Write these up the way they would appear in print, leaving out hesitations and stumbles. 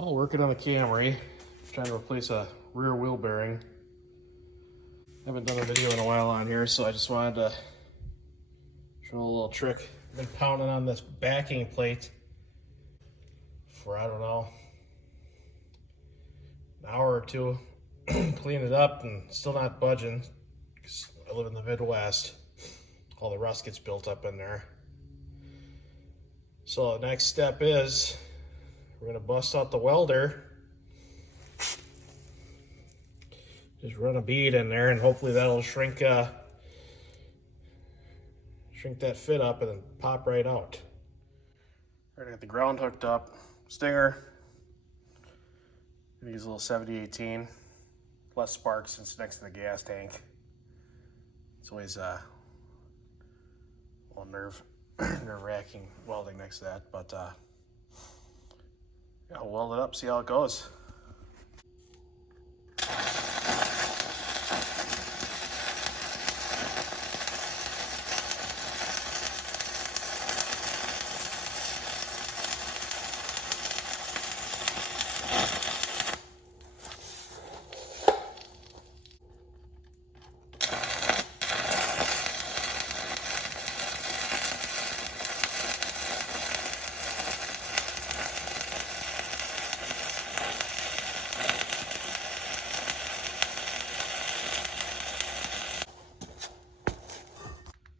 Well, working on the Camry, trying to replace a rear wheel bearing. Haven't done a video in a while on here, so I just wanted to show a little trick. I've been pounding on this backing plate for, I don't know, an hour or two. Clean it up and still not budging because I live in the Midwest. All the rust gets built up in there. So the next step is we're going to bust out the welder. Just run a bead in there and hopefully that'll shrink that fit up and then pop right out. Already got the ground hooked up. Stinger. Use a little 7018. Less sparks since it's next to the gas tank. It's always a little nerve-wracking welding next to that, but yeah, I'll weld it up, see how it goes.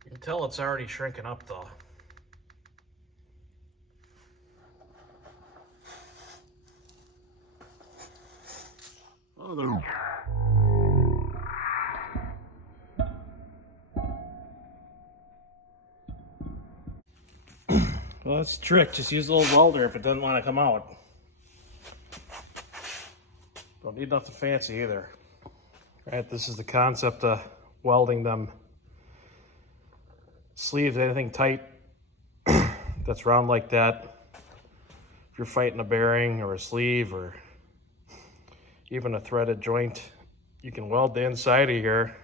You can tell it's already shrinking up though. Oh, there. Well, that's the trick. Just use a little welder if it doesn't want to come out. Don't need nothing fancy either. All right, this is the concept of welding them sleeves. Anything tight that's round like that, if you're fighting a bearing or a sleeve or even a threaded joint, you can weld the inside of here,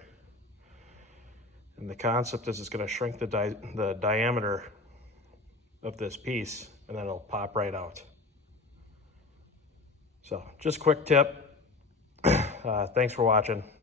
and the concept is it's going to shrink the diameter of this piece and then it'll pop right out. So just quick tip. Thanks for watching.